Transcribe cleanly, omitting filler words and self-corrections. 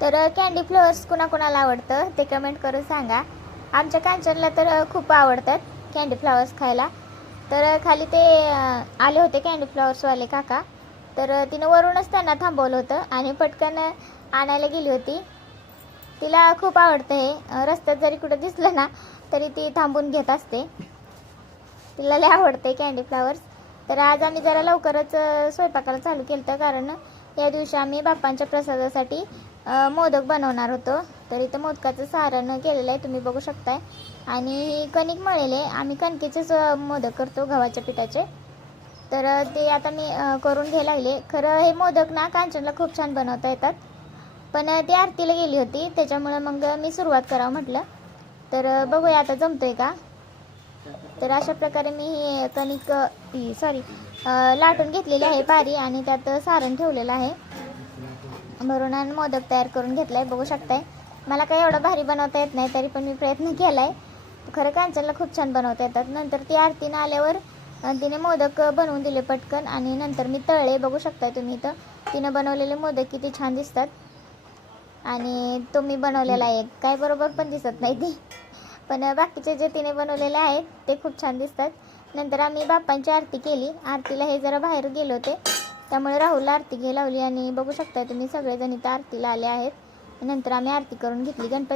तर candy flowers कुणाकुणाला आवडतं ते कमेंट करून सांगा. आमच्या कांचनला तर खूप आवडतात कॅन्डी फ्लॉवर्स खायला. तर खाली ते आले होते कॅन्डी फ्लॉवर्सवाले काका. तर तिनं वरूनच त्यांना थांबवलं होतं आणि पटकन आणायला गेली होती. तिला खूप आवडतं हे. रस्त्यात जरी कुठं दिसलं ना तरी ती थांबून घेत असते. तिला लय आवडते कॅन्डी फ्लॉवर्स. तर आज आम्ही जरा लवकरच स्वयंपाकाला चालू केलं होतं, कारण या दिवशी आम्ही बाप्पांच्या प्रसादासाठी मोदक बनवणार होतो. तर इथं मोदकाचं सारण केलेलं आहे, तुम्ही बघू शकताय. आणि कणिक मळलेले, आम्ही कणकेचेच मोदक करतो, गव्हाच्या पिठाचे. तर ते आता मी करून घ्यायला लागले. खरं हे मोदक ना कांचनला खूप छान बनवता येतात, पण ती आरतीला गेली होती त्याच्यामुळं मग मी सुरुवात करावं म्हटलं. तर बघूया आता जमतोय का. तर अशा प्रकारे मी ही कणिक लाटून घेतलेली आहे पारी, आणि त्यात सारण ठेवलेलं आहे भरून, आणि मोदक तयार करून घेतला आहे, बघू शकताय. मला काही एवढं भारी बनवता येत नाही, तरी पण मी प्रयत्न केला आहे. खरं कांचनला खूप छान बनवता येतात. नंतर ती आरतीनं आल्यावर तिने मोदक बनवून दिले पटकन, आणि नंतर मी तळले, बघू शकताय तुम्ही. इथं तिनं बनवलेले मोदक किती छान दिसतात, आणि तुम्ही बनवलेला आहे काय बरोबर पण दिसत नाही ती, पण बाकीचे जे तिने बनवलेले आहेत ते खूप छान दिसतात. नंतर आम्ही बाप्पांची आरती केली. आरतीला हे जरा बाहेर गेले होते, त्यामुळे राहुलला आरती घ्यायला लावली, आणि बघू शकताय तुम्ही सगळेजण इथं आरतीला आले आहेत. नंतर आम्ही आरती करून घेतली. गणपती